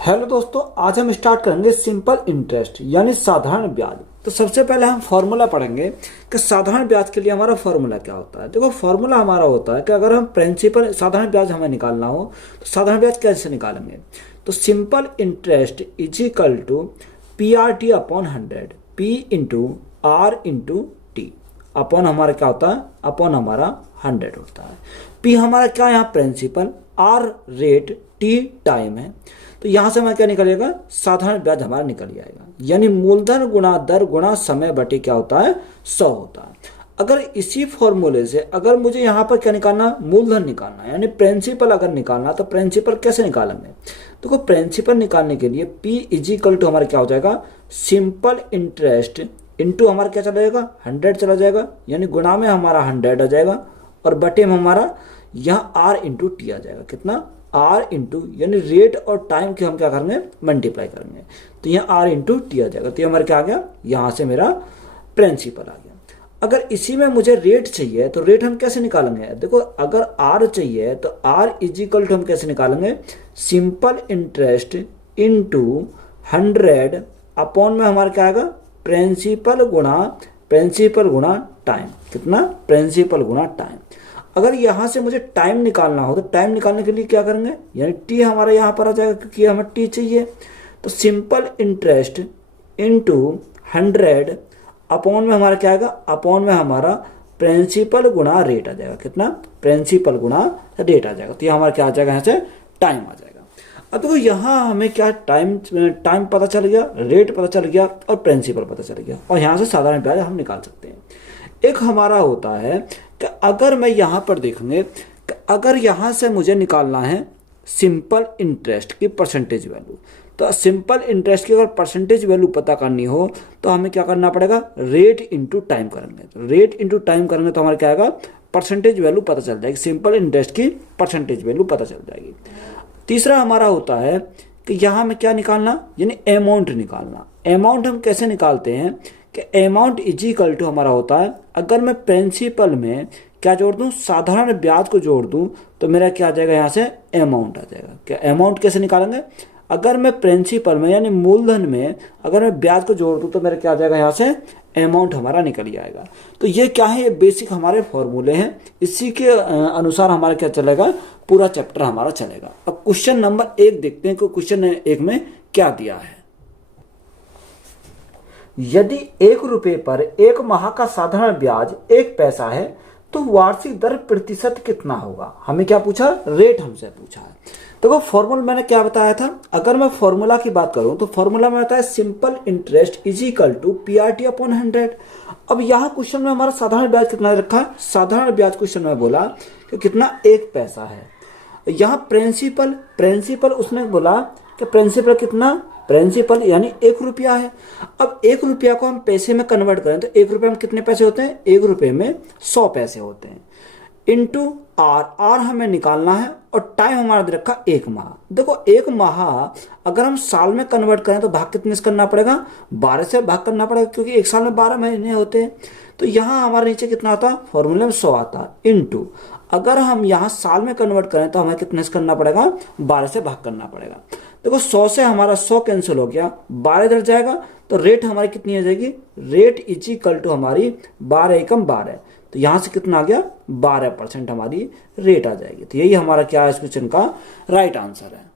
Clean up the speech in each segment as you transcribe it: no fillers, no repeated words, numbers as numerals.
Hello दोस्तों, आज हम स्टार्ट करेंगे सिंपल इंटरेस्ट यानी साधारण ब्याज। तो सबसे पहले हम फॉर्मूला पढ़ेंगे कि साधारण ब्याज के लिए हमारा फॉर्मूला क्या होता है। देखो, फॉर्मूला हमारा होता है कि अगर हम प्रिंसिपल साधारण ब्याज हमें निकालना हो तो साधारण ब्याज कैसे निकालेंगे। तो simple interest is equal to P R T upon 100, P into R into T upon हमारा क्या होता है, अपॉन हमारा 100 होता है। पी हमारा क्या यहाँ principal, R rate, T time है। तो यहां से हमारा क्या निकलेगा, साधारण ब्याज हमारा निकल जाएगा, यानी मूलधन गुणा दर गुणा समय बटे क्या होता है, 100 होता है। अगर इसी फॉर्मूले से अगर मुझे यहाँ पर क्या निकालना, मूलधन निकालना यानी प्रिंसिपल अगर निकालना, तो प्रिंसिपल कैसे निकालेंगे। तो प्रिंसिपल निकालने के लिए P इज इक्वल टू हमारा क्या हो जाएगा, सिंपल इंटरेस्ट इंटू हमारा क्या चला जाएगा, 100 चला जाएगा, यानी गुणा में हमारा 100 आ जाएगा और बटे में हमारा यहाँ R इंटू टी आ जाएगा। कितना, आर इंटू यानी रेट और टाइम के हम क्या करेंगे, मल्टीप्लाई करेंगे। तो यहाँ आर इंटू टी आ जाएगा। तो ये हमारा क्या आ गया, यहाँ से मेरा प्रिंसिपल आ गया। अगर इसी में मुझे रेट चाहिए तो रेट हम कैसे निकालेंगे। देखो, अगर आर चाहिए तो आर इज इक्वल टू हम कैसे निकालेंगे, सिंपल इंटरेस्ट इंटू 100 अपॉन में हमारा क्या आएगा, प्रिंसिपल गुणा टाइम। कितना, प्रिंसिपल गुणा टाइम। अगर यहाँ से मुझे टाइम निकालना हो तो टाइम निकालने के लिए क्या करेंगे, यानी टी हमारा यहाँ पर आ जाएगा क्योंकि हमें टी चाहिए। तो सिंपल इंटरेस्ट इनटू 100 अपॉन में हमारा क्या आएगा, अपॉन में हमारा प्रिंसिपल गुणा रेट आ जाएगा। कितना, प्रिंसिपल गुणा रेट आ जाएगा। तो ये हमारा क्या आ जाएगा, यहाँ से टाइम आ जाएगा। अब देखो, यहाँ हमें क्या टाइम पता चल गया, रेट पता चल गया और प्रिंसिपल पता चल गया, और यहाँ से साधारण ब्याज हम निकाल सकते हैं। एक हमारा होता है कि अगर मैं यहाँ पर देखूंगे कि अगर यहाँ से मुझे निकालना है सिंपल इंटरेस्ट की परसेंटेज वैल्यू, तो सिंपल इंटरेस्ट की अगर परसेंटेज वैल्यू पता करनी हो तो हमें क्या करना पड़ेगा, रेट इंटू टाइम करेंगे। तो रेट इंटू टाइम करेंगे तो हमारा क्या आएगा, परसेंटेज वैल्यू पता चल जाएगी, सिंपल इंटरेस्ट की परसेंटेज वैल्यू पता चल जाएगी। तीसरा हमारा होता है कि यहाँ में क्या निकालना, यानी अमाउंट निकालना। अमाउंट हम कैसे निकालते हैं कि अमाउंट इज इक्वल टू हमारा होता है, अगर मैं प्रिंसिपल में क्या जोड़ दूं, साधारण ब्याज को जोड़ दूं तो मेरा क्या आ जाएगा, यहाँ से अमाउंट आ जाएगा। क्या अमाउंट कैसे निकालेंगे, अगर मैं प्रिंसिपल में यानी मूलधन में अगर मैं ब्याज को जोड़ दूं तो मेरा क्या आ जाएगा, यहाँ से अमाउंट हमारा निकल जाएगा। तो ये क्या है, ये बेसिक हमारे फॉर्मूले हैं, इसी के अनुसार हमारा क्या चलेगा, पूरा चैप्टर हमारा चलेगा। अब क्वेश्चन नंबर 1 देखते हैं कि क्वेश्चन 1 में क्या दिया है। यदि 1 रुपये पर 1 माह का साधारण ब्याज 1 पैसा है तो वार्षिक दर प्रतिशत कितना होगा। हमें क्या पूछा, रेट हमसे पूछा है। तो फॉर्मूला मैंने क्या बताया था, अगर मैं फॉर्मूला की बात करूं तो फॉर्मूला में बताया simple interest is equal to P R T upon 100। अब यहाँ क्वेश्चन में हमारा साधारण ब्याज कितना रखा है, साधारण ब्याज क्वेश्चन में बोला कि कितना, 1 पैसा है। यहाँ प्रिंसिपल उसने बोला कि प्रिंसिपल कितना, प्रिंसिपल यानी 1 रुपया है। अब 1 रुपया को हम पैसे में कन्वर्ट करें तो 1 रुपये में कितने पैसे होते हैं, 1 रुपये में 100 पैसे होते हैं। इंटू आर हमें निकालना है और टाइम हमारा दे रखा 1 माह। देखो, 1 माह अगर हम साल में कन्वर्ट करें तो भाग कितने से करना पड़ेगा, 12 से भाग करना पड़ेगा, क्योंकि 1 साल में 12 महीने होते हैं। तो यहाँ हमारे नीचे कितना आता, फॉर्मूले में 100 आता, इंटू अगर हम यहाँ साल में कन्वर्ट करें तो हमें कितने से करना पड़ेगा, 12 से भाग करना पड़ेगा। देखो, 100 से हमारा 100 कैंसिल हो गया, 12 इधर जाएगा तो रेट हमारी कितनी आ जाएगी, रेट इज इक्वल टू हमारी 12 एकम 12। तो यहां से कितना आ गया, 12% हमारी रेट आ जाएगी। तो यही हमारा क्या है, इस क्वेश्चन का राइट आंसर है।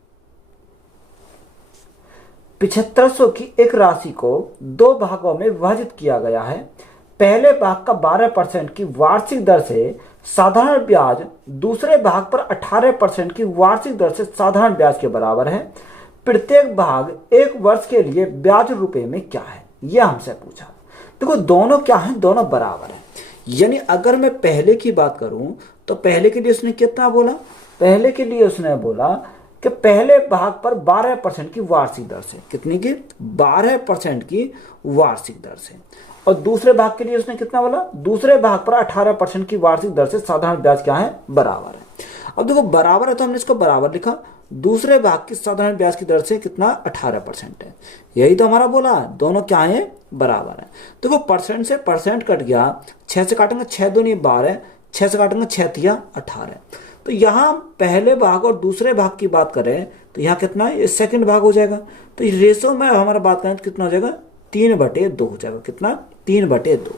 7500 की एक राशि को 2 भागों में विभाजित किया गया है। पहले भाग का 12% की वार्षिक दर से साधारण ब्याज दूसरे भाग पर 18% की वार्षिक दर से साधारण ब्याज के बराबर है। प्रत्येक भाग 1 वर्ष के लिए ब्याज रुपए में क्या है, यह हमसे पूछा। देखो, दोनों क्या है, दोनों बराबर है। यानी अगर मैं पहले की बात करूं तो पहले के लिए उसने कितना बोला, पहले के लिए उसने बोला कि पहले भाग पर 12% की वार्षिक दर से, कितनी की, 12% की वार्षिक दर से। और दूसरे भाग के लिए उसने कितना बोला, दूसरे भाग पर 18% की वार्षिक दर से साधारण ब्याज क्या है, बराबर है। अब देखो, बराबर है तो हमने इसको बराबर लिखा, दूसरे भाग की साधारण ब्याज की दर से कितना, 18% है। यही तो हमारा बोला, दोनों क्या है, बराबर है। देखो, परसेंट से परसेंट कट गया, 6 से काटेंगे 6 दूनी 12, 6 से काटेंगे 6 तिया 18। तो यहाँ पहले भाग और दूसरे भाग की बात करें तो यहाँ कितना है, ये सेकंड भाग हो जाएगा। तो रेशो में हमारा बात करें तो कितना हो जाएगा, 3/2 हो जाएगा। कितना, 3/2।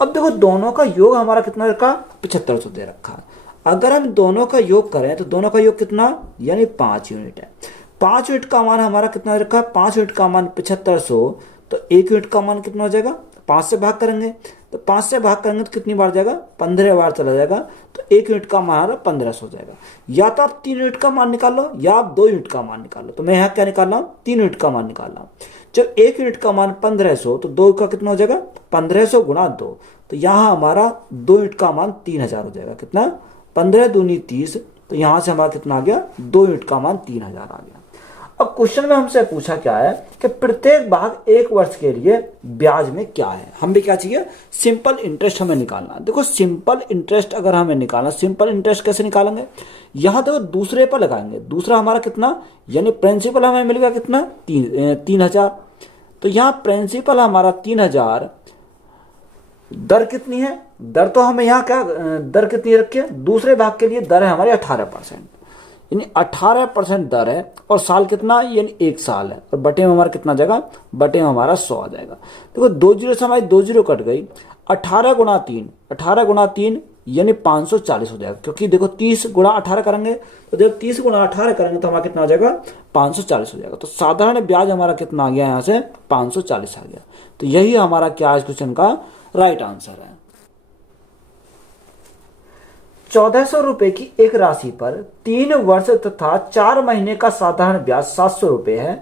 अब देखो दोनों का योग हमारा कितना रखा, 7500 दे रखा है। अगर हम दोनों का योग करें तो दोनों का योग कितना, यानी 5 यूनिट है। 5 यूनिट का मान हमारा कितना रखा है, 5 यूनिट का मान 7500। तो 1 यूनिट का मान कितना हो जाएगा, 5 से भाग करेंगे। तो 5 से भाग करेंगे तो कितनी बार जाएगा, 15 बार चला जाएगा। तो 1 यूनिट का मान हमारा 1500 हो जाएगा। या तो आप 3 यूनिट का मान निकाल लो या आप 2 यूनिट का मान निकाल लो। तो मैं यहाँ क्या निकाल रहा हूँ, 3 यूनिट का मान निकाल रहा हूँ। जब 1 यूनिट का मान 1500 तो 2 का कितना हो जाएगा, 1500 गुणा 2। तो यहाँ हमारा 2 यूनिट का मान 3000 हो जाएगा। कितना, 15 दूनी 30। तो यहाँ से हमारा कितना आ गया, 2 यूनिट का मान 3000 आ गया। अब क्वेश्चन में हमसे पूछा क्या है कि प्रत्येक भाग 1 वर्ष के लिए ब्याज में क्या है। हम भी क्या चाहिए, सिंपल इंटरेस्ट हमें निकालना। देखो सिंपल इंटरेस्ट अगर हमें निकालना, सिंपल इंटरेस्ट कैसे निकालेंगे, यहाँ देखो दूसरे पर लगाएंगे। दूसरा हमारा कितना, यानी प्रिंसिपल हमें मिल गया कितना, 3000। तो यहाँ प्रिंसिपल हमारा 3000, दर कितनी है, दर तो हमें यहाँ क्या दर कितनी रखी है, दूसरे भाग के लिए दर है हमारी 18%, यानी 18% दर है। और साल कितना, यानी 1 साल है। और बटे में हमारा कितना जाएगा, बटे में हमारा 100 आ जाएगा। देखो 2 जीरो से हमारी 2 जीरो कट गई। 18 गुणा 3, 18 गुणा 3 यानी 540 हो जाएगा। क्योंकि देखो 30 गुणा 18 करेंगे तो जब 30 गुणा 18 करेंगे तो हमारा कितना आ जाएगा, 540 हो जाएगा। तो साधारण ब्याज हमारा कितना आ गया, यहाँ से 540 आ गया। तो यही हमारा क्या इस क्वेश्चन का राइट आंसर है। 1400 रुपए की एक राशि पर 3 वर्ष तथा 4 महीने का साधारण ब्याज 700 रुपए है,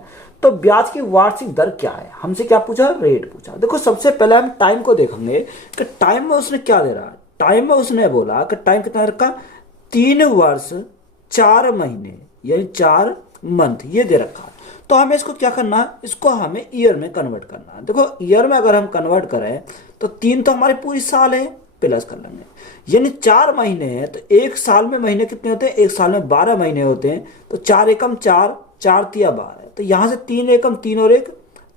तो ब्याज की वार्षिक दर क्या है। हमसे क्या पूछा, रेट पूछा। देखो सबसे पहले हम टाइम को देखेंगे कि टाइम में उसने क्या दे रहा है। टाइम में उसने बोला कि टाइम कितना रखा, 3 वर्ष 4 महीने यानी 4 मंथ ये दे रखा है। तो हमें इसको क्या करना है, इसको हमें ईयर में कन्वर्ट करना है। देखो ईयर में अगर हम कन्वर्ट करें तो 3 तो हमारे पूरी साल है, प्लस कर लेंगे, यानी 4 महीने हैं। तो 1 साल में महीने कितने होते हैं, 1 साल में 12 महीने होते हैं। तो 4 एकम 4, 4 तिया 12। तो यहाँ से 3 एकम 3 और 1,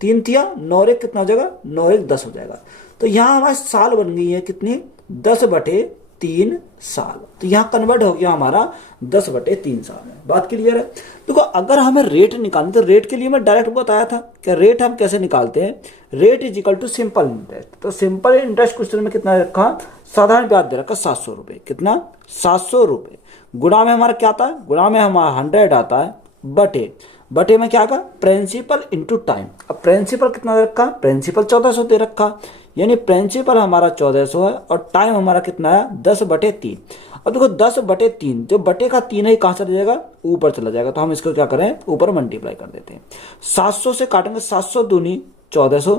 3 तिया 9 और 1 कितना हो जाएगा, 9 और 1 10 हो जाएगा। तो यहाँ हमारे साल बन गई है कितनी, 10/3 साल। तो यहाँ कन्वर्ट हो गया हमारा 10/3 साल है। बात क्लियर है। देखो अगर हमें रेट निकालना तो रेट के लिए मैं डायरेक्ट बताया था कि रेट हम कैसे निकालते हैं, rate is equal to simple interest. तो सिंपल इंटरेस्ट क्वेश्चन में कितना रखा, साधारण ब्याज दे रखा 700 रुपए। कितना, 700 रुपए। गुणा में हमारा क्या आता है, गुणा में हमारा 100 आता है, बटे में क्या आएगा, प्रिंसिपल इंटू टाइम। अब प्रिंसिपल कितना दे रखा, प्रिंसिपल 1400 दे रखा, यानी प्रिंसिपल हमारा 1400 है और टाइम हमारा कितना है, 10/3। अब देखो 10/3, जो बटे का 3 है कहां चला जाएगा, ऊपर चला जाएगा। तो हम इसको क्या करें, ऊपर मल्टीप्लाई कर देते हैं। 700 से काटेंगे 700 दूनी 1400,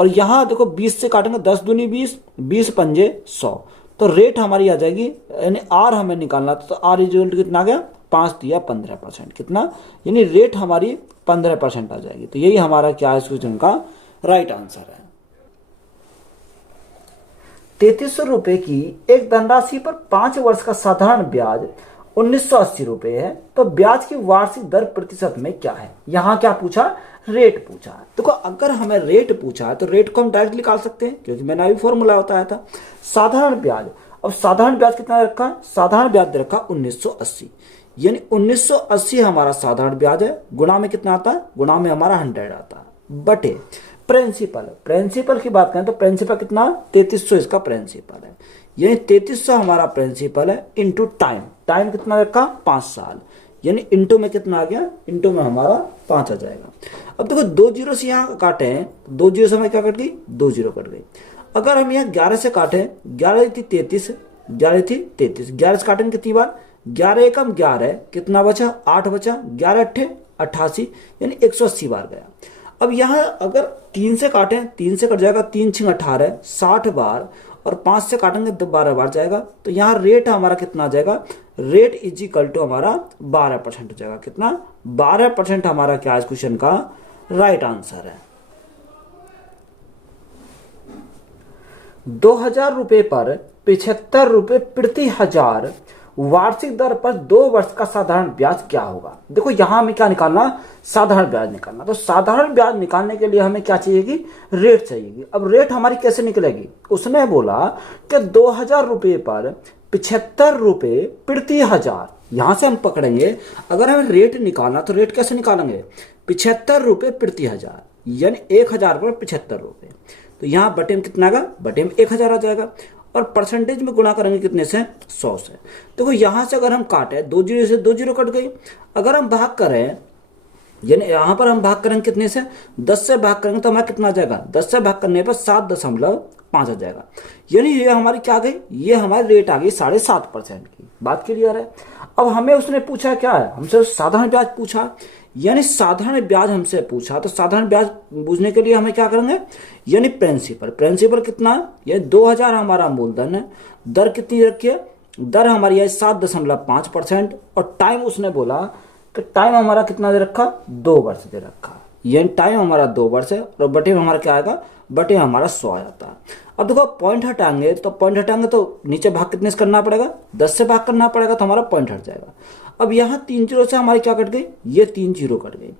और यहाँ देखो 20 से काटेंगे 10 दूनी 20, 20 पंजे 100। तो रेट हमारी आ जाएगी, यानी आर हमें निकालना था। तो आर इक्वल कितना आ गया, 5 दिया 15%। कितना, यानी रेट हमारी 15% आ जाएगी। तो यही हमारा क्या है इस क्वेश्चन का राइट आंसर है। 3300 रुपए की एक धनराशि पर 5 वर्ष का साधारण ब्याज 1980 रुपए है, तो ब्याज की वार्षिक दर प्रतिशत में क्या है। यहां क्या पूछा, रेट पूछा। देखो अगर हमें रेट पूछा है तो रेट को हम डायरेक्ट निकाल सकते हैं, क्योंकि मैंने अभी फॉर्मूला बताया था। साधारण ब्याज, अब साधारण ब्याज कितना रखा, साधारण ब्याज दे रखा 1980, यानी 1980 हमारा साधारण ब्याज है। गुणा में कितना आता है, गुणा में हमारा 100 आता है, बटे प्रिंसिपल। प्रिंसिपल की बात करें तो प्रिंसिपल कितना, 3300 इसका प्रिंसिपल है, यानी 3300 हमारा प्रिंसिपल है, इंटू टाइम। टाइम कितना रखा, 5 साल, यानी इंटू में कितना आ गया, इंटू में हमारा 5 आ जाएगा। अब देखो 2 जीरो से यहाँ काटे हैं, 2 जीरो से हमें क्या कट गई, 2 जीरो कट गई। अगर हम यहाँ 11 से काटे, 11 थी 33, 11 थी 33, 11 से काटेंगे कितनी बार, 11 एकम 11, कितना बचा, 8 बचा, 11 अट्ठे 88, यानी 180 बार गया। अब यहाँ अगर 3 से काटें, 3 से कट जाएगा, 3 6 18, 60 बार, और 5 से काटेंगे तो 12 बार जाएगा। तो यहाँ रेट हमारा कितना आ जाएगा, रेट इज इक्वल टू हमारा 12% हो जाएगा। कितना, 12% हमारा क्या इस क्वेश्चन का राइट आंसर है। 2000 रुपए पर 75 रुपए प्रति हजार वार्षिक दर पर 2 वर्ष का साधारण ब्याज क्या होगा। देखो यहां हमें क्या निकालना, साधारण ब्याज निकालना। तो साधारण ब्याज निकालने के लिए हमें क्या चाहिएगी, रेट चाहिएगी। अब रेट हमारी कैसे निकलेगी, उसने बोला कि 2000 रुपए पर ₹75 प्रति हजार। यहां से हम पकड़ेंगे, अगर हमें रेट निकालना तो रेट कैसे निकालेंगे, ₹75 प्रति हजार, यानी 1000 पर ₹75। तो यहाँ बटे में कितना आएगा, बटे में 1000 आ जाएगा, और परसेंटेज में गुणा करेंगे कितने से, 100 से। देखो यहाँ से अगर हम काटे, 2 जीरो से 2 जीरो कट गई। अगर हम भाग करें, यानी यहाँ पर हम भाग करेंगे कितने से, 10 से भाग करेंगे तो हमारा कितना आ जाएगा, 10 से भाग करने पर 7.5 आ जाएगा। यानी ये हमारी क्या गई, ये हमारी रेट आ गई 7.5% की। बात क्लियर है। अब हमें उसने पूछा क्या है, हमसे साधारण ब्याज पूछा, यानी साधारण ब्याज हमसे पूछा। तो साधारण ब्याज बूझने के लिए हमें क्या करेंगे, यानी प्रिंसिपल कितना, ये 2000 हमारा मूलधन है। दर कितनी रखी है, दर हमारी है 7.5%, और टाइम उसने बोला कि टाइम हमारा कितना दे रखा, 2 वर्ष दे रखा। यानी टाइम हमारा 2 वर्ष है, और बटे में हमारा क्या आएगा, बटे हमारा 100 आ जाता है। अब देखो पॉइंट हटाएंगे, तो नीचे भाग कितने से करना पड़ेगा, 10 से भाग करना पड़ेगा, तो हमारा पॉइंट हट जाएगा। अब यहाँ 3 जीरो से हमारी क्या कट गई, ये 3 जीरो कट गई।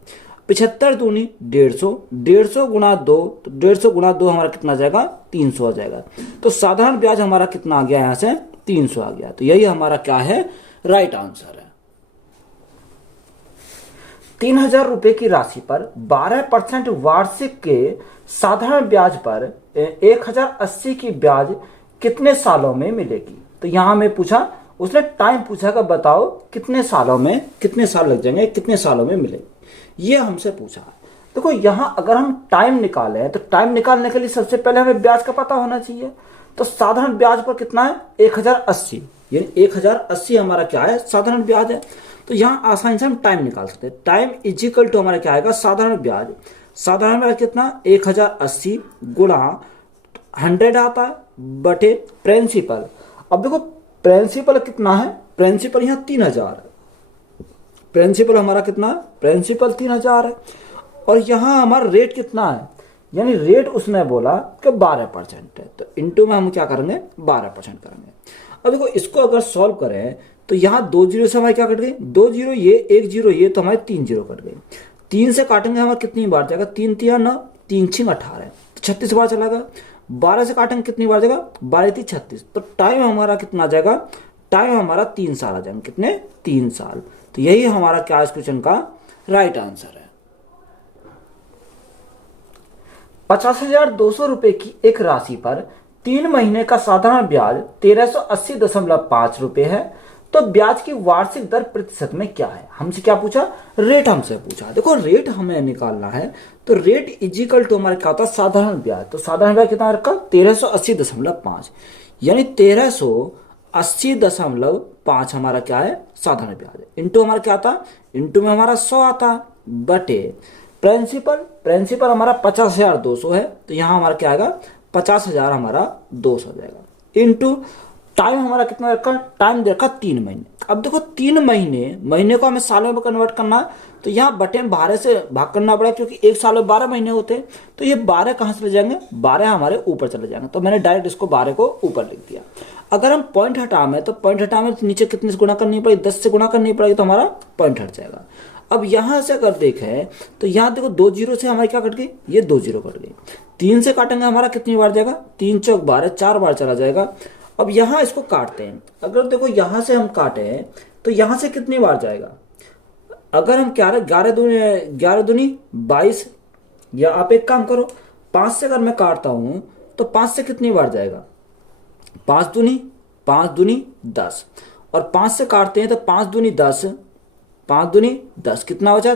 75 दूनी 150, 150 गुणा 2, तो 150 गुणा 2 हमारा कितना आ जाएगा, 300 आ जाएगा। तो साधारण ब्याज हमारा कितना आ गया, यहाँ से 300 आ गया। तो यही हमारा क्या है, राइट आंसर है। 3000 रुपए की राशि पर 12% वार्षिक के साधारण ब्याज पर 1080 की ब्याज कितने सालों में मिलेगी। तो यहां हमें पूछा, उसने टाइम पूछा कि बताओ कितने सालों में, कितने साल लग जाएंगे, कितने सालों में मिलेगी, ये हमसे पूछा। देखो यहां अगर हम टाइम निकालें, तो टाइम निकालने के लिए सबसे पहले हमें ब्याज का पता होना चाहिए। तो साधारण ब्याज पर कितना है, 1080, यानी 1080 हमारा क्या है, साधारण ब्याज है। तो यहां आसानी से हम टाइम निकाल सकते हैं। टाइम इज इक्वल टू हमारा क्या आएगा, साधारण ब्याज। साधारण ब्याज कितना, 1080 गुणा 100 आता है, बटे प्रिंसिपल। अब देखो प्रिंसिपल कितना है, प्रिंसिपल यहाँ 3000 है। प्रिंसिपल हमारा कितना, प्रिंसिपल 3000 है, और यहाँ हमारा रेट कितना है, यानी रेट उसने बोला कि 12% है। तो इंटू में हम क्या करेंगे, 12% करेंगे। अब देखो इसको अगर सॉल्व करें, तो यहाँ 2 जीरो से हमारी क्या कट गई, 2 जीरो ये, 1 जीरो ये, तो हमारे 3 जीरो कट गई। 3 से काटेंगे हमारा कितनी बार जाएगा, 3 तिया 9, 3 6 18, तो 36 बार चला गया। 12 से काटेंगे कितनी बार जाएगा, 12 3 36, तो टाइम हमारा कितना जाएगा, टाइम हमारा 3 साल आ जाएंगे, कितने, 3 साल। तो यही हमारा क्या इस क्वेश्चन का राइट आंसर है। 50,200 रुपए की एक राशि पर 3 महीने का साधारण ब्याज 1380.5 रुपए है। तो ब्याज की वार्षिक दर प्रतिशत में क्या है, हमसे क्या पूछा, रेट हमसे पूछा। देखो रेट हमें निकालना है, तो रेट इजिकल टू हमारे क्या होता है, साधारण ब्याज। तो साधारण ब्याज कितना रखा, 1380.5, यानी 1380.5 हमारा क्या है, साधारण ब्याज। इंटू हमारा क्या आता, इंटू में हमारा 100 आता, बटे प्रिंसिपल हमारा 50,200 है, तो यहाँ हमारा क्या आएगा, 50,000 हमारा 200 आ जाएगा। इंटू टाइम हमारा कितना रखा, टाइम दे रखा 3 महीने। अब देखो 3 महीने को हमें सालों में कन्वर्ट करना है, तो यहाँ बटे में 12 से भाग करना पड़ेगा, क्योंकि एक साल में 12 महीने होते हैं। तो ये 12 कहाँ चले जाएंगे, 12 हमारे ऊपर चले जाएंगे। तो मैंने डायरेक्ट इसको 12 को ऊपर लिख दिया। अगर हम पॉइंट हटाएं, तो पॉइंट हटाएं तो नीचे कितने से गुणा करनी पड़ेगी, 10 से गुणा करनी पड़ेगी, तो हमारा पॉइंट हट जाएगा। अब यहां से अगर देखें, तो यहाँ देखो 2 जीरो से हमारी क्या कट गई, ये 2 जीरो कट गई। 3 से काटेंगे हमारा कितनी बार जाएगा, 3 चौक 12, 4 बार चला जाएगा। अब यहां इसको काटते हैं, अगर देखो यहां से हम काटे तो यहां से कितनी बार जाएगा, अगर हम क्या 11 दूनी 22, या आप एक काम करो 5 से अगर मैं काटता हूं तो 5 से कितनी बार जाएगा, 5 दूनी 10, और 5 से काटते हैं तो 5 दूनी 10, 5 दूनी 10, कितना बचा,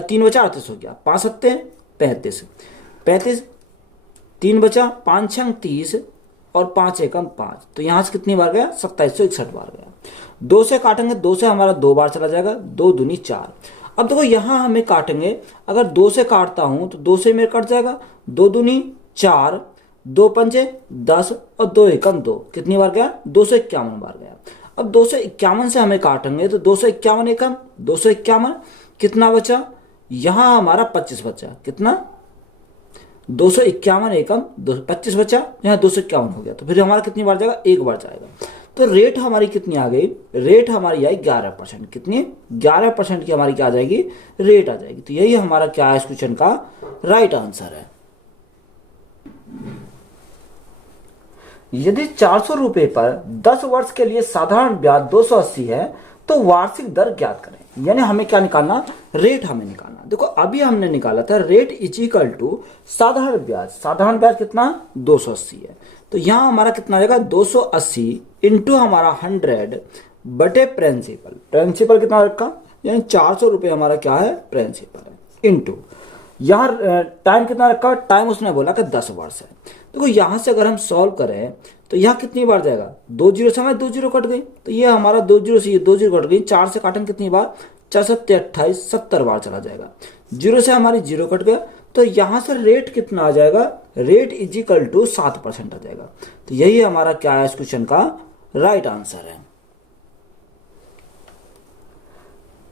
3 बचा 38 हो गया, 5 सत्ते 35, 3 बचा, 5 छंग 30, और 5 एकम 5, तो यहां से कितनी बार गया, 2761 बार गया। 2 से काटेंगे, 2 से हमारा 2 बार चला जाएगा, 2 दूनी 4। अब देखो यहां हमें काटेंगे, अगर 2 से काटता हूं तो 2 से मेरे कट जाएगा, 2 दूनी 4, 2 पंजे 10, और 2 एकम 2, कितनी बार गया, 251 बार गया। अब 251 से हमें काटेंगे तो 251 एकम 251, कितना बचा, यहां हमारा 25 बचा, कितना, 251 एकम 25 बचा, यहाँ 251 हो गया। तो फिर हमारा कितनी बार जाएगा, 1 बार जाएगा। तो रेट हमारी कितनी आ गई, रेट हमारी आई 11%, कितनी, 11% की हमारी क्या आ जाएगी, रेट आ जाएगी। तो यही हमारा क्या है इस क्वेश्चन का राइट आंसर है। यदि 400 रुपए पर 10 वर्ष के लिए साधारण ब्याज 280 है तो वार्षिक दर ज्ञात करें। यानी हमें क्या निकालना, रेट हमें निकालना। देखो अभी हमने निकाला था रेट इज इक्वल टू साधारण ब्याज। साधारण ब्याज कितना, 280 है, तो यहां हमारा कितना आ जाएगा, 280 इंटू हमारा 100 बटे प्रिंसिपल। प्रिंसिपल कितना रखा, यानी 400 रुपये हमारा क्या है, प्रिंसिपल है, इंटू यहाँ टाइम कितना रखा, टाइम उसने बोला कि 10 वर्ष है। देखो यहां से अगर हम सॉल्व करें तो यहाँ कितनी बार जाएगा, 2 जीरो से हमारे 2 जीरो कट गई, तो ये हमारा 2 जीरो से ये 2 जीरो कट गई, 4 से काटेंगे कितनी बार, 4 सत्ते 28, 70 बार चला जाएगा। जीरो से हमारी जीरो कट गया, तो यहां से रेट कितना आ जाएगा, रेट इज इक्वल टू 7% आ जाएगा। तो यही हमारा क्या है इस क्वेश्चन का राइट आंसर है।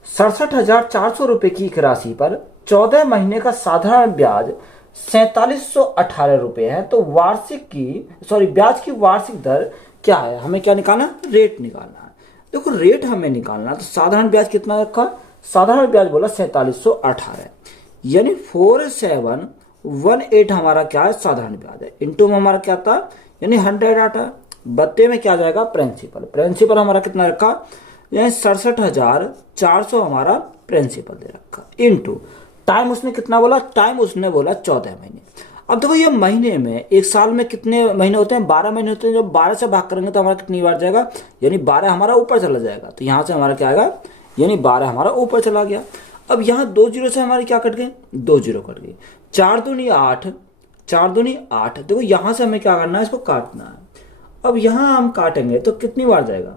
67,400 रुपए की एक राशि पर 14 महीने का साधारण ब्याज 4718 रुपए है, तो ब्याज की वार्षिक दर क्या है, हमें क्या निकालना, रेट निकालना है। देखो रेट हमें निकालना, तो साधारण ब्याज कितना रखा, साधारण ब्याज बोला 4718, यानी 4718 हमारा क्या है, साधारण ब्याज है, इंटू में हमारा क्या था, यानी 100 आता, बत्ते में क्या जाएगा, प्रिंसिपल। प्रिंसिपल हमारा कितना रखा, यानी 67,400 हमारा प्रिंसिपल दे रखा, इंटू टाइम उसने कितना बोला, टाइम उसने बोला 14 महीने। अब देखो ये महीने में, एक साल में कितने महीने होते हैं, 12 महीने होते हैं। जब 12 से भाग करेंगे तो हमारा कितनी बार जाएगा, यानी 12 हमारा ऊपर चला जाएगा, तो यहाँ से हमारा क्या आएगा, यानी 12 हमारा ऊपर चला गया। अब यहाँ 2 जीरो से हमारी क्या कट गई, 2 जीरो कट गई, 4 दूनी 8, 4 दूनी 8। देखो यहाँ से हमें क्या करना है, इसको काटना है। अब यहाँ हम काटेंगे तो कितनी बार जाएगा,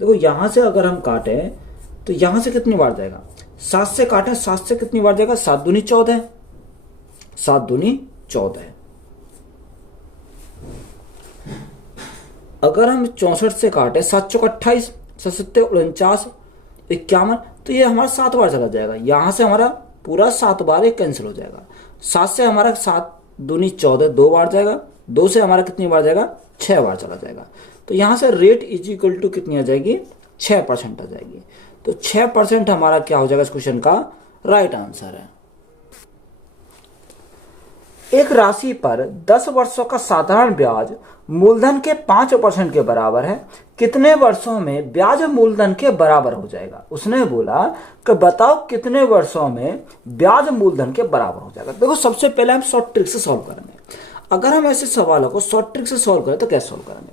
देखो यहाँ से अगर हम काटें तो यहाँ से कितनी बार जाएगा, 7 से काटें, 7 से कितनी बार जाएगा, 7 दूनी 14, 7 दूनी 14। अगर हम 64 से काटे, 7 चौक 28, 7 सत्ते 49, 51, तो ये हमारा 7 बार चला जाएगा। यहां से हमारा पूरा 7 बार कैंसिल हो जाएगा। 7 से हमारा 7 दूनी 14 2 बार जाएगा, 2 से हमारा कितनी बार जाएगा, 6 बार चला जाएगा। तो यहां से रेट इज इक्वल टू कितनी आ जाएगी, 6% आ जाएगी। तो 6% हमारा क्या हो जाएगा इस क्वेश्चन का राइट आंसर है। एक राशि पर 10 वर्षों का साधारण ब्याज मूलधन के 5% के बराबर है, कितने वर्षों में ब्याज मूलधन के बराबर हो जाएगा। उसने बोला कि बताओ कितने वर्षों में ब्याज मूलधन के बराबर हो जाएगा। देखो सबसे पहले हम शॉर्ट ट्रिक से सॉल्व करेंगे। अगर हम ऐसे सवालों को शॉर्ट ट्रिक से सॉल्व करें तो कैसे सॉल्व करेंगे।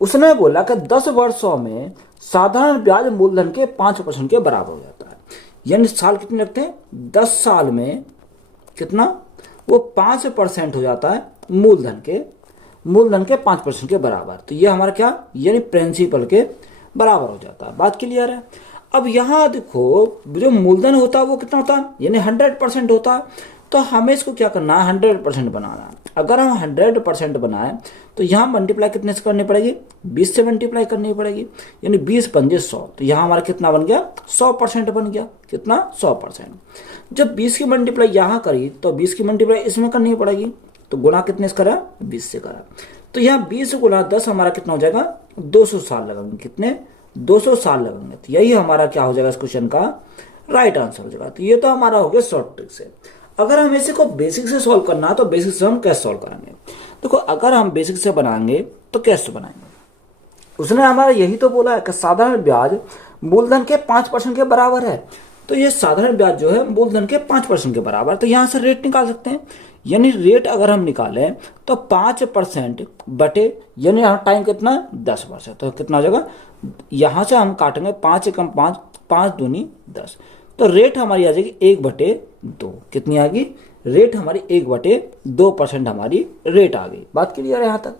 उसने बोला कि 10 वर्षों में साधारण ब्याज मूलधन के 5% के बराबर हो जाता है, यानी साल कितने लगते हैं, 10 साल में कितना, वो 5% हो जाता है मूलधन के 5% के बराबर। तो ये हमारा क्या, यानी प्रिंसिपल के बराबर हो जाता है। बात क्लियर है। अब यहाँ देखो जो मूलधन होता है वो कितना होता है, यानी 100% होता है। तो हमें इसको क्या करना है, 100% बनाना है। अगर हम 100% बनाए तो यहाँ मल्टीप्लाई कितने से करनी पड़ेगी, 20 से मल्टीप्लाई करनी पड़ेगी, यानी 20 पंजे 100। तो यहाँ हमारा कितना बन गया, 100% बन गया। कितना, 100%। जब 20 की मल्टीप्लाई यहाँ करी तो 20 की मल्टीप्लाई इसमें करनी पड़ेगी, तो गुणा कितने से करा, 20 से करा। तो यहाँ 20 गुणा 10 हमारा कितना हो जाएगा, 200 साल लगेंगे। कितने, 200 साल लगेंगे। तो यही हमारा क्या हो जाएगा इस क्वेश्चन का राइट आंसर हो जाएगा। तो ये तो हमारा हो गया शॉर्ट ट्रिक से। अगर हम इसे को बेसिक से सॉल्व करना है तो बेसिक से हम कैसे सॉल्व करेंगे। देखो अगर हम बेसिक से बनाएंगे तो कैसे बनाएंगे। उसने हमारा यही तो बोला है कि साधारण ब्याज मूलधन के 5% के बराबर है। तो ये साधारण ब्याज जो है मूलधन के 5% के बराबर। तो यहां से रेट निकाल सकते हैं, यानी रेट अगर हम निकालें तो 5% बटे, यानी यहाँ टाइम कितना, 10 वर्ष है। तो कितना हो जाएगा, यहां से हम काटेंगे 5 एकम 5, 5 दूनी 10। तो रेट हमारी आ जाएगी 1/2। कितनी आ गई, रेट हमारी 1/2% हमारी रेट आ गई। बात क्लियर है यहाँ तक।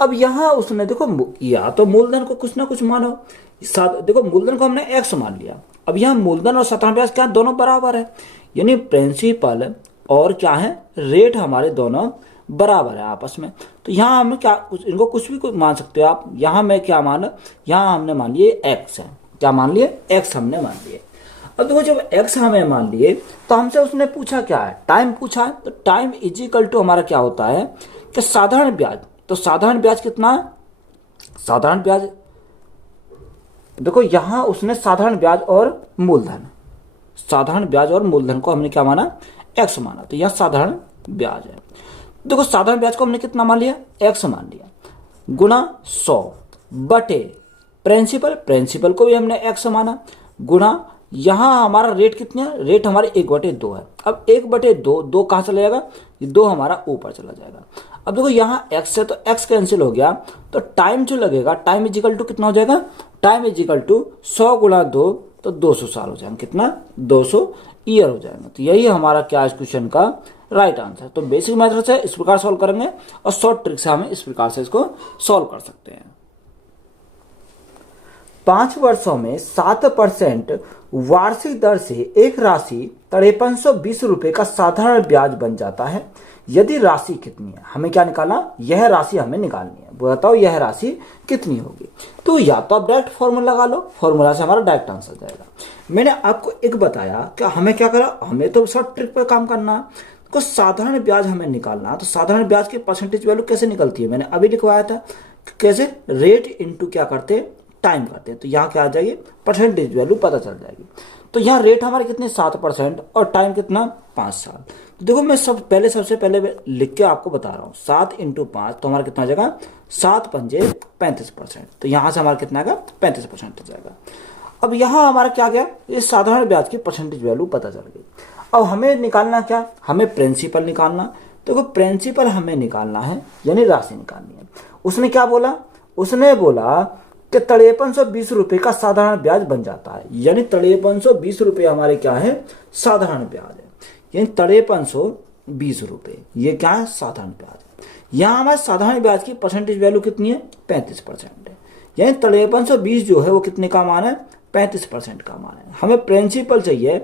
अब यहाँ उसने देखो या तो मूलधन को कुछ ना कुछ मानो, देखो मूलधन को हमने x मान लिया। अब यहाँ मूलधन और साधारण ब्याज क्या दोनों बराबर है, यानी प्रिंसिपल और क्या है, रेट हमारे दोनों बराबर है आपस में। तो यहाँ हमें क्या, इनको कुछ भी मान सकते हो आप। यहाँ मैं क्या माना, यहाँ हमने मान लिए x है। क्या मान लिए, x हमने मान लिए। अब देखो जब x हमें मान लिए तो हमसे उसने पूछा क्या है, टाइम पूछा है। तो टाइम इज इक्वल टू हमारा क्या होता है कि साधारण ब्याज। तो साधारण ब्याज कितना है, साधारण ब्याज देखो यहाँ उसने साधारण ब्याज और मूलधन, साधारण ब्याज और मूलधन को हमने क्या माना, x माना। तो यह साधारण ब्याज है। देखो साधारण ब्याज को हमने कितना मान लिया, x मान लिया। गुना 100 बटे प्रिंसिपल, प्रिंसिपल को भी हमने x माना, गुना यहाँ हमारा रेट कितने है, रेट हमारे 1/2 है। अब 1/2, 2 कहाँ चला जाएगा, ये 2 हमारा ऊपर चला जाएगा। अब देखो यहाँ x है तो x कैंसिल हो गया, तो टाइम जो लगेगा, टाइम इजिकल टू कितना हो जाएगा, टाइम इजिकल टू 100 गुणा 2 तो 200 साल हो जाएंगे, कितना 200 ईयर हो जाएंगे। तो यही हमारा क्या इस क्वेश्चन का राइट आंसर। तो बेसिक मेथड से इस प्रकार सॉल्व करेंगे और शॉर्ट ट्रिक से हम इस प्रकार से इसको सॉल्व कर सकते हैं। 5 वर्षों में 7% वार्षिक दर से एक राशि 5320 रुपए का साधारण ब्याज बन जाता है। यदि राशि कितनी है, हमें क्या निकालना, यह राशि हमें निकालनी है। बताओ यह राशि कितनी होगी। तो या तो आप डायरेक्ट फॉर्मूला लगा लो, फॉर्मूला से हमारा डायरेक्ट आंसर जाएगा। मैंने आपको एक बताया कि हमें क्या करा, हमें तो शॉर्ट ट्रिक पर काम करना है, तो साधारण ब्याज हमें निकालना। तो साधारण ब्याज की परसेंटेज वैल्यू कैसे निकलती है, मैंने अभी लिखवाया था, कैसे रेट इंटू क्या करते हैं, टाइम करते हैं। तो यहाँ क्या आ जाएगी, परसेंटेज वैल्यू पता चल जाएगी। तो यहाँ रेट हमारे कितने 7% और टाइम कितना 5 साल। तो देखो मैं सबसे पहले लिख के आपको बता रहा हूँ, 7 × 5 तो हमारा कितना आ जाएगा, 7 पंजे 35%। तो यहाँ से हमारा कितना आएगा, 35% हो जाएगा। अब यहाँ हमारा क्या गया, ये साधारण ब्याज की परसेंटेज वैल्यू पता चल गई। अब हमें निकालना क्या, हमें प्रिंसिपल निकालना। देखो प्रिंसिपल हमें निकालना है, यानी राशि निकालनी है। उसने क्या बोला, उसने बोला कि 5320 रुपए का साधारण ब्याज बन जाता है, यानी 5320 रुपए हमारे क्या है, साधारण ब्याज है, यानी 5320 रुपए ये क्या है, साधारण ब्याज है। यहाँ हमारे साधारण ब्याज की परसेंटेज वैल्यू कितनी है, 35% है, यानी 5320 जो है वो कितने का मान है, 35% का मान है। हमें प्रिंसिपल चाहिए,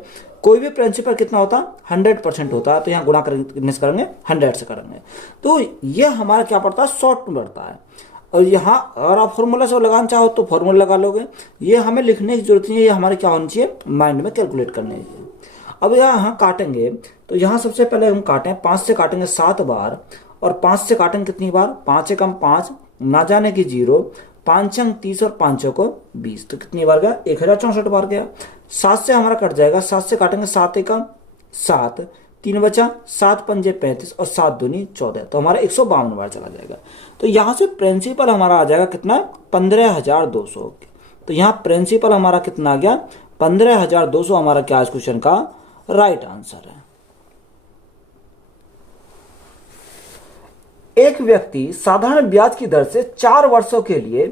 कोई भी प्रिंसिपल कितना होता है, 100% होता है। तो यहाँ गुणा कितने से करेंगे, 100 से करेंगे। तो ये हमारा क्या पड़ता है, शॉर्ट में पड़ता है। और यहाँ अगर आप फॉर्मूला से लगाना चाहो तो फॉर्मूला लगा लोगे, ये हमें लिखने की जरूरत नहीं है, ये हमारे क्या होनी चाहिए, माइंड में कैलकुलेट करने चाहिए। अब यहाँ काटेंगे, तो यहाँ सबसे पहले हम काटें, 5 से काटेंगे 7 बार, और 5 से काटेंगे कितनी बार, 5 से कम 5, ना जाने की 0, 5 अंक 30 और 5 को 20, तो कितनी बार गया, 1064 बार गया। 7 से हमारा कट जाएगा, 7 से काटेंगे 7 एकम 7, 3 बचा, 7 पंजे 35 और 7 दूनी 14, तो हमारा 152 बार चला जाएगा। तो यहाँ से प्रिंसिपल हमारा आ जाएगा कितना, 15200। तो यहाँ प्रिंसिपल हमारा कितना आ गया, 15200 हमारा क्या इस क्वेश्चन का राइट आंसर है। एक व्यक्ति साधारण ब्याज की दर से 4 वर्षों के लिए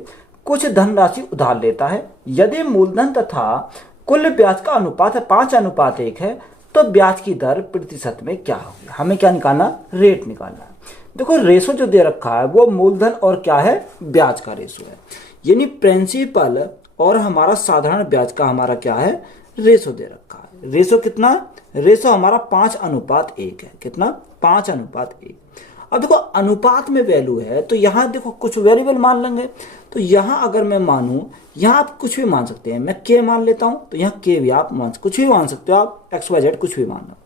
कुछ धनराशि उधार लेता है। यदि मूलधन तथा कुल ब्याज का अनुपात 5:1 है, तो ब्याज की दर प्रतिशत में क्या होगी। हमें क्या निकालना, रेट निकालना है। देखो रेशो जो दे रखा है वो मूलधन और क्या है, ब्याज का रेशो है, यानी प्रिंसिपल और हमारा साधारण ब्याज का हमारा क्या है, रेशो दे रखा है। रेशो कितना, रेशो हमारा 5:1 है, कितना 5:1। अब देखो अनुपात में वैल्यू है, तो यहाँ देखो कुछ वेरिएबल मान लेंगे। तो यहाँ अगर मैं मानूं, यहाँ आप कुछ भी मान सकते हैं, मैं के मान लेता हूं, तो यहाँ के भी आप कुछ भी मान सकते हो, आप XYZ कुछ भी मानना,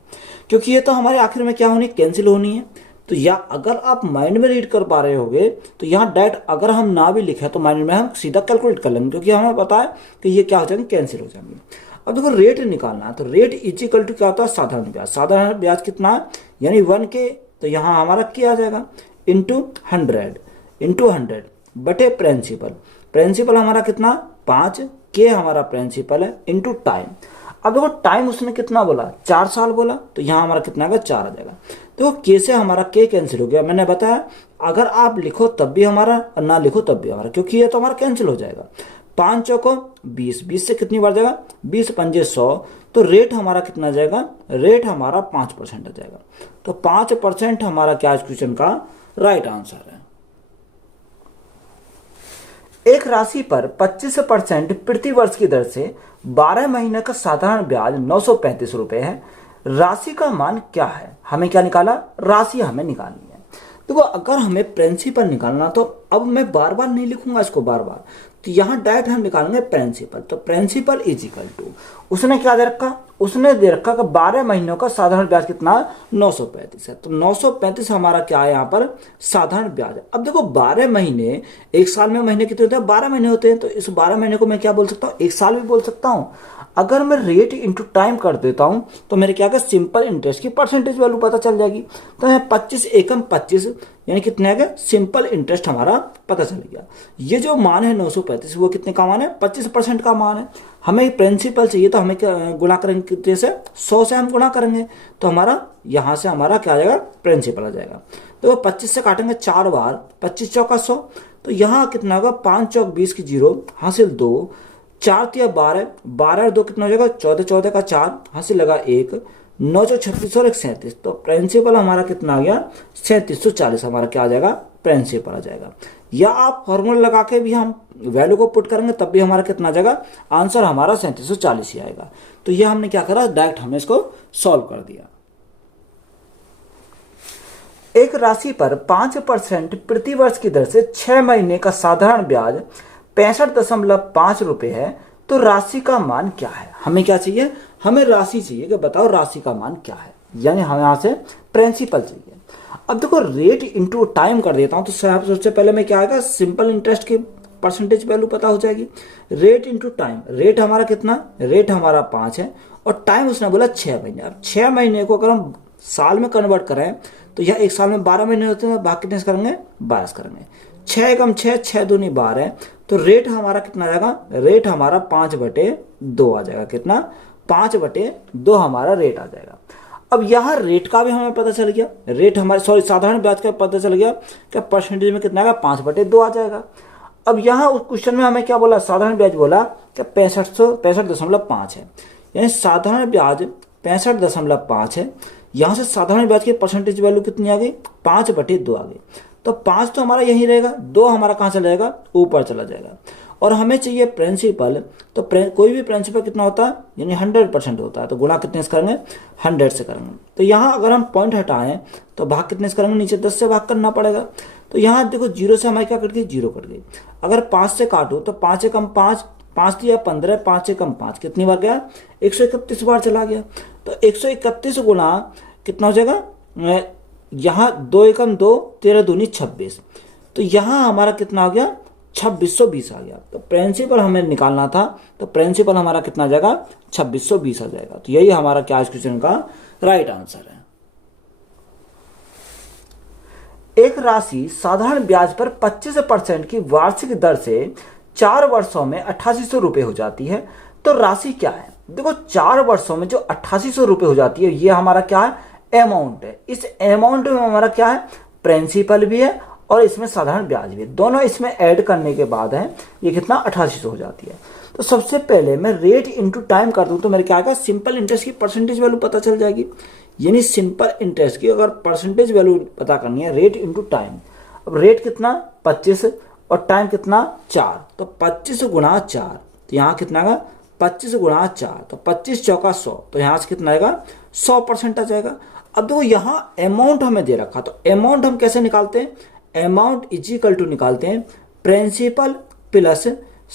क्योंकि ये तो हमारे आखिर में क्या होनी, कैंसिल होनी है। तो या अगर आप माइंड में रीड कर पा रहे होगे तो यहाँ डायरेक्ट अगर हम ना भी लिखे तो माइंड में हम सीधा कैलकुलेट कर लेंगे, क्योंकि हमें पता है कि ये क्या हो जाएंगे, कैंसिल हो जाएंगे। अब देखो रेट निकालना है, तो रेट इक्वल टू क्या होता है, साधारण ब्याज। साधारण ब्याज कितना है, यानी 1K, तो यहाँ हमारा क्या आ जाएगा, इंटू 100 बटे प्रिंसिपल। प्रिंसिपल हमारा कितना 5K हमारा प्रिंसिपल है, इंटू टाइम। अब देखो टाइम उसने कितना बोला, 4 साल बोला, तो यहाँ हमारा कितना आएगा, 4 आ जाएगा। देखो के से हमारा के कैंसिल हो गया। मैंने बताया अगर आप लिखो तब भी हमारा और ना लिखो तब भी हमारा, क्योंकि ये तो हमारा कैंसिल हो जाएगा। 5 चौको 20, 20 से कितनी बार जाएगा, 20 पंजे 100, तो रेट हमारा कितना जाएगा, रेट हमारा 5% आ जाएगा। तो 5% हमारा क्या इस क्वेश्चन का राइट आंसर है। एक राशि पर 25% प्रति वर्ष की दर से 12 महीने का साधारण ब्याज 935 रुपए है। राशि का मान क्या है, हमें क्या निकाला, राशि हमें निकालनी है। देखो अगर हमें प्रिंसिपल निकालना, तो अब मैं बार बार नहीं लिखूंगा इसको बार बार, तो यहाँ डायरेक्ट हम निकालेंगे प्रिंसिपल। तो प्रिंसिपल इज इक्वल टू, उसने क्या दे रखा, उसने दे रखा कि 12 महीनों का साधारण ब्याज कितना 935 है। तो 935 हमारा क्या है यहाँ पर, साधारण ब्याज है। अब देखो 12 महीने, एक साल में महीने कितने होते हैं, 12 महीने होते हैं। तो इस 12 महीने को मैं क्या बोल सकता हूँ, एक साल भी बोल सकता हूँ। अगर मैं रेट इंटू टाइम कर देता हूं तो मेरे क्या सिंपल इंटरेस्ट की परसेंटेज वैल्यू पता चल जाएगी। तो यहाँ 25 एकम 25, यानी कितने आ गया, सिंपल इंटरेस्ट हमारा पता चल गया। ये जो मान है 935 वो कितने का मान है, 25% का मान है। हमें प्रिंसिपल चाहिए तो हमें क्या गुणा करेंगे, कितने से, 100 से हम गुणा करेंगे तो हमारा यहाँ से हमारा क्या आ जाएगा, प्रिंसिपल आ जाएगा। तो 25 से काटेंगे 4 बार, 25 चौका 100, तो यहाँ कितना होगा, 5 चौक 20 की 0 हासिल 2, 4 तिया 12, 12 और 2 कितना हो जाएगा, 14, 14 का 4 हासिल लगा 1, 9 चौक 36 और 1 37। तो प्रिंसिपल हमारा कितना आ गया, 3740 हमारा क्या आ जाएगा, प्रिंसिपल आ जाएगा। या आप फॉर्मूला लगा के भी हम वैल्यू को पुट करेंगे तब भी हमारा कितना आ जाएगा, आंसर हमारा 3740 ही आएगा। तो ये हमने क्या करा, डायरेक्ट हमने इसको सॉल्व कर दिया। एक राशि पर 5% प्रति वर्ष की दर से 6 महीने का साधारण ब्याज 65.5 रुपए है, तो राशि का मान क्या है। हमें क्या चाहिए, हमें राशि चाहिए कि बताओ राशि का मान क्या है, यानी हमें यहां से प्रिंसिपल चाहिए। अब देखो रेट इंटू टाइम कर देता हूं, तो सबसे पहले में क्या आएगा, सिंपल इंटरेस्ट की परसेंटेज वैल्यू पता हो जाएगी। रेट इंटू टाइम, रेट हमारा कितना, रेट हमारा 5 है और टाइम उसने बोला 6 महीने। अब 6 महीने को अगर हम साल में कन्वर्ट करें तो यह एक साल में 12 महीने होते हैं, बाकी कितने करेंगे, 22 करेंगे। 6 कम 6, 6 दूनी 12, तो रेट हमारा कितना आ जाएगा, रेट हमारा 5/2 आ जाएगा। कितना, 5/2 हमारा रेट आ जाएगा। अब यहाँ रेट का भी हमें पता चल गया, रेट हमारे साधारण ब्याज का पता चल गया कि परसेंटेज में कितना आएगा, 5/2 आ जाएगा। अब यहाँ उस क्वेश्चन में हमें क्या बोला, साधारण ब्याज बोला कि 65.5 है, यानी साधारण ब्याज 65.5 है। यहाँ से साधारण ब्याज की परसेंटेज वैल्यू कितनी आ गई, 5/2 आ गई। तो 5 तो हमारा यहीं रहेगा, 2 हमारा कहाँ चला जाएगा, ऊपर चला जाएगा। और हमें चाहिए प्रिंसिपल, तो कोई भी प्रिंसिपल कितना होता है, यानी 100% होता है, तो गुणा कितने से करेंगे, 100 से करेंगे। तो यहाँ अगर हम पॉइंट हटाएं तो भाग कितने से करेंगे, नीचे 10 से भाग करना पड़ेगा। तो यहाँ देखो 0 से हमारी क्या कट गई, 0 कट गई। अगर 5 से काटो तो 5 से कम 5, 5 दिया 15, 5 से कम 5 कितनी बार गया, 131 बार चला गया। तो 131 गुणा कितना हो जाएगा, यहाँ 2 एकम 2, 13 दूनी 26, तो यहाँ हमारा कितना हो गया, 2620 आ गया। तो प्रिंसिपल हमें निकालना था, तो प्रिंसिपल हमारा कितना आ जाएगा, 2620 आ जाएगा। तो यही हमारा क्या इस क्वेश्चन का राइट आंसर है। एक राशि साधारण ब्याज पर 25% की वार्षिक दर से 4 वर्षों में 8800 रुपए हो जाती है, तो राशि क्या है। देखो 4 वर्षों में जो 8800 रुपए हो जाती है, ये हमारा क्या है, अमाउंट है। इस अमाउंट में हमारा क्या है, प्रिंसिपल भी है और इसमें साधारण ब्याज भी है, दोनों इसमें ऐड करने के बाद है ये कितना, 8800 हो जाती है। तो सबसे पहले मैं रेट इंटू टाइम कर दूं तो मेरे क्या आएगा, सिंपल इंटरेस्ट की परसेंटेज वैल्यू पता चल जाएगी। यानी सिंपल इंटरेस्ट की अगर परसेंटेज वैल्यू पता करनी है, रेट इंटू टाइम। अब रेट कितना, 25 और टाइम कितना, 4, तो 25 गुणा 4, तो यहाँ कितना आएगा, 25 गुणा 4, तो 25 चौका 100, तो यहाँ से कितना आएगा, 100% आ जाएगा। अब देखो यहाँ अमाउंट हमें दे रखा, तो अमाउंट हम कैसे निकालते हैं, अमाउंट इज इक्वल टू निकालते हैं principal plus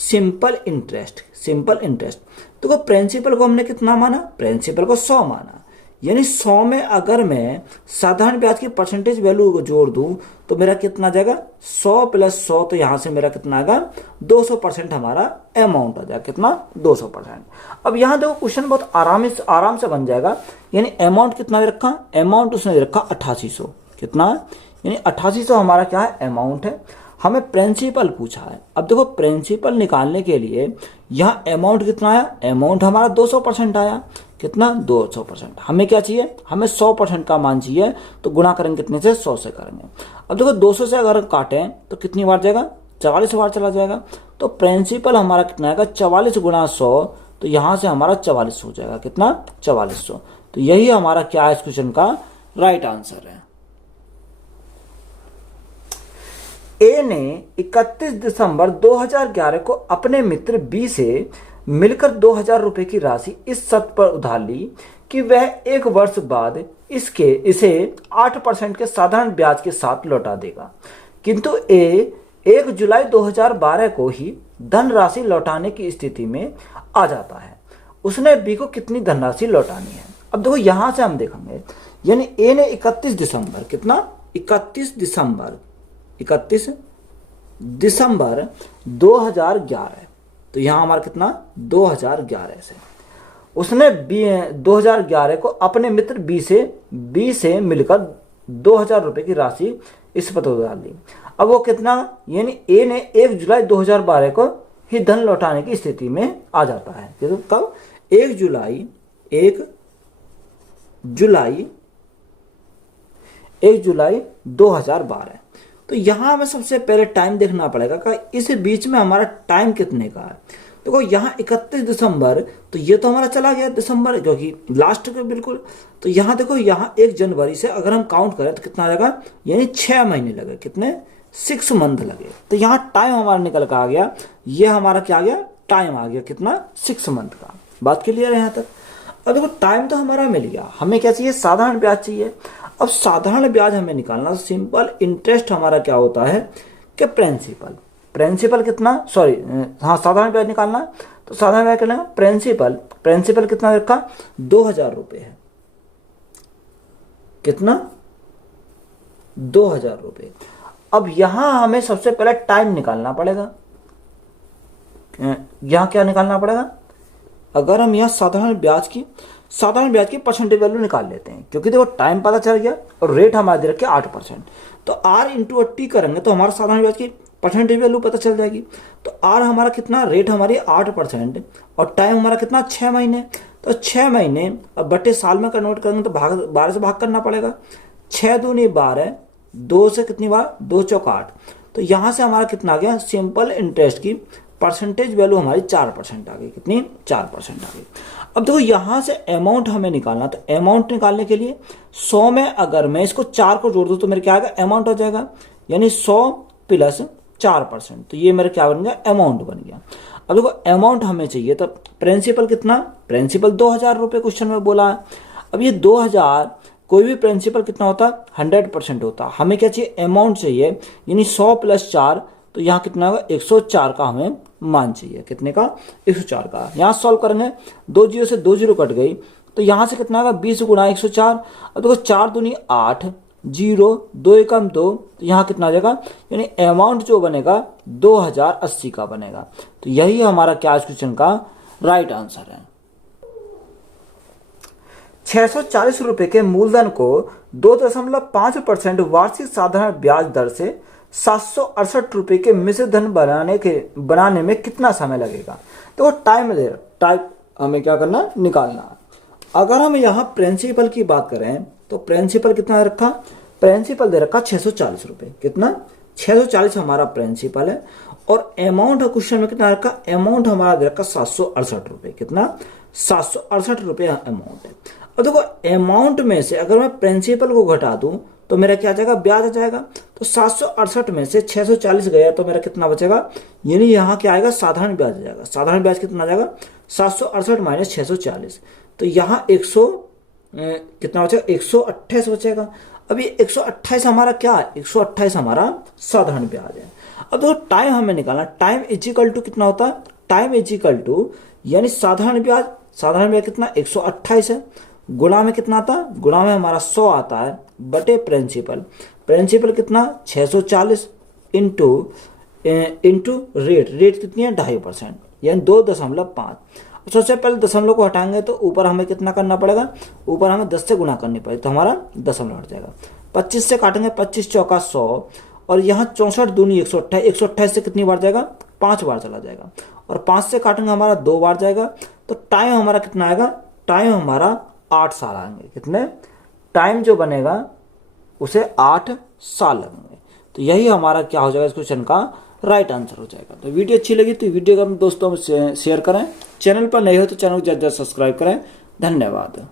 simple interest. Simple interest देखो प्रिंसिपल को हमने कितना माना, प्रिंसिपल को 100 माना, यानी 100 में अगर मैं साधारण ब्याज की परसेंटेज वैल्यू को जोड़ दूं तो मेरा कितना जाएगा, 100 प्लस 100, तो यहां से मेरा कितना आएगा, 200% हमारा अमाउंट आ जाएगा। कितना, 200%। अब यहां देखो क्वेश्चन बहुत आराम से बन जाएगा। यानी अमाउंट कितना दे रखा, अमाउंट उसने दे रखा 8800, कितना, यानी 8800 हमारा क्या है, अमाउंट है। हमें प्रिंसिपल पूछा है। अब देखो प्रिंसिपल निकालने के लिए यहाँ अमाउंट कितना आया, अमाउंट हमारा 200% आया। कितना, 200%। हमें क्या चाहिए, हमें 100% का मान चाहिए, तो गुणा करेंगे कितने से, 100 से करेंगे। अब देखो 200 से अगर काटें तो कितनी बार जाएगा, 44 बार चला जाएगा। तो प्रिंसिपल हमारा कितना आएगा, 44 गुणा 100, तो यहाँ से हमारा 4400 हो जाएगा। कितना, 4400। तो यही हमारा क्या है इस क्वेश्चन का राइट आंसर है। ए ने 31 दिसंबर 2011 को अपने मित्र बी से मिलकर 2000 रुपए की राशि इस शर्त पर उधार ली कि वह 1 वर्ष बाद इसे 8% के साधारण ब्याज के साथ लौटा देगा, किंतु ए 1 जुलाई 2012 को ही धनराशि लौटाने की स्थिति में आ जाता है। उसने बी को कितनी धनराशि लौटानी है। अब देखो यहां से हम देखेंगे, यानी ए ने 31 दिसंबर, कितना, 31 दिसंबर 2011, तो यहां हमारा कितना, 2011 से उसने 2011 को अपने मित्र बी से मिलकर 2000 रुपए की राशि इस पर तो डाल दी। अब वो कितना, यानी ए ने 1 जुलाई 2012 को ही धन लौटाने की स्थिति में आ जाता है। तो कब, 1 जुलाई 2012। तो यहां हमें सबसे पहले टाइम देखना पड़ेगा कि इस बीच में हमारा टाइम कितने का है। देखो यहाँ 31 दिसंबर, तो ये तो हमारा चला गया दिसंबर, क्योंकि लास्ट के बिल्कुल। तो यहाँ देखो, यहाँ 1 जनवरी से अगर हम काउंट करें तो कितना आ जाएगा, यानी 6 महीने लगे, कितने, 6 मंथ लगे। तो यहाँ टाइम हमारा निकल कर आ गया, ये हमारा क्या आ गया, टाइम आ गया कितना, 6 मंथ का। बात क्लियर है यहाँ तक। अब देखो टाइम तो हमारा मिल गया, हमें क्या चाहिए, साधारण ब्याज चाहिए। अब साधारण ब्याज हमें निकालना, तो सिंपल इंटरेस्ट हमारा क्या होता है कि प्रिंसिपल कितना, सॉरी हाँ, साधारण ब्याज निकालना। तो साधारण ब्याज कितना, प्रिंसिपल कितना रखा, 2000 रुपये है, कितना, 2000 रुपये। अब यहां हमें सबसे पहले टाइम निकालना पड़ेगा। यहां क्या निकालना पड़ेगा, अगर हम यहाँ साधारण ब्याज की परसेंटेज वैल्यू निकाल लेते हैं, क्योंकि देखो टाइम पता चल गया और रेट हमारे दे रखे 8%। तो R इंटू 80 करेंगे तो हमारा साधारण ब्याज की परसेंटेज वैल्यू पता चल जाएगी। तो R हमारा कितना, रेट हमारी 8% और टाइम हमारा कितना, 6 महीने। तो 6 महीने अब बटे साल में कन्वर्ट करेंगे तो 12 से भाग करना पड़ेगा। 6 दूनी 12, 2 से कितनी बार, 2 चौक 8। तो यहां से हमारा कितना आ गया, सिंपल इंटरेस्ट की परसेंटेज वैल्यू हमारी 4% आ गई, कितनी, 4% आ गई। अब देखो यहां से अमाउंट हमें निकालना, तो अमाउंट निकालने के लिए 100 में अगर मैं इसको 4 को जोड़ दूं तो मेरे क्या आएगा, अमाउंट हो जाएगा, यानी 100 प्लस 4%। तो ये मेरा क्या बन गया, अमाउंट बन गया। अब देखो अमाउंट हमें चाहिए, तो प्रिंसिपल कितना, प्रिंसिपल 2000 रुपये क्वेश्चन में बोला है। अब ये 2000, कोई भी प्रिंसिपल कितना होता है, 100% होता है। हमें क्या चाहिए, अमाउंट चाहिए, यानी 100 प्लस 4, तो यहाँ कितना होगा, 104 का हमें मान चाहिए, कितने का, 104 का। यहाँ सॉल्व करेंगे, 2 जीरो से 2 जीरो कट गई, तो यहाँ से कितना होगा, 20 गुणा 104। अब देखो 4 दूनी 8, 0, 2 एकम 2, तो यहाँ कितना आ जाएगा, यानी अमाउंट जो बनेगा 2080 का बनेगा। तो यही हमारा क्या इस क्वेश्चन का राइट आंसर है। 640 रुपए के मूलधन को 2.5% वार्षिक साधारण ब्याज दर से 768 रुपए के मिश्र धन बनाने में कितना समय लगेगा। तो टाइम हमें क्या करना, निकालना। अगर हम यहाँ प्रिंसिपल की बात करें तो प्रिंसिपल कितना रखा, प्रिंसिपल दे रखा 640 रुपए, कितना, 640 हमारा प्रिंसिपल है। और अमाउंट क्वेश्चन में कितना रखा, अमाउंट हमारा दे रखा 768 रुपए, कितना, 768 रुपए अमाउंट है। अब देखो अमाउंट में से अगर मैं प्रिंसिपल को घटा दूं तो मेरा क्या आ जाएगा, ब्याज आ जाएगा। तो 768 में से 640 गया तो मेरा कितना बचेगा, यानी यहाँ क्या आएगा, साधारण ब्याज आ जाएगा। साधारण ब्याज कितना आ जाएगा, 768 माइनस 640, तो यहाँ 100 कितना बचेगा, 128 बचेगा। अब ये 128 हमारा क्या है, 128 हमारा साधारण ब्याज है। अब देखो टाइम हमें निकालना, टाइम इजिकल टू कितना होता है, टाइम इजिकल टू यानी साधारण ब्याज कितना, 128 है, गुणा में कितना आता है, गुणा में हमारा 100 आता है, बटे प्रिंसिपल कितना, 640 इंटू रेट कितनी है, 2.5%, यानी 2.5। सबसे पहले दशमलव को हटाएंगे तो ऊपर हमें कितना करना पड़ेगा, ऊपर हमें 10 से गुणा करनी पड़ेगी, तो हमारा दशमलव हट जाएगा। 25 से काटेंगे, 25 चौका 100, और यहाँ 64 दूनी 128, 128 से कितनी बार जाएगा, 5 बार चला जाएगा, और 5 से काटेंगे हमारा 2 बार जाएगा। तो टाइम हमारा कितना आएगा, टाइम हमारा 8 साल आएंगे, कितने, टाइम जो बनेगा उसे 8 साल लगेंगे। तो यही हमारा क्या हो जाएगा, इस क्वेश्चन का राइट आंसर हो जाएगा। तो वीडियो अच्छी लगी तो वीडियो को अपने दोस्तों में शेयर करें, चैनल पर नए हो तो चैनल को ज़्यादा सब्सक्राइब करें। धन्यवाद।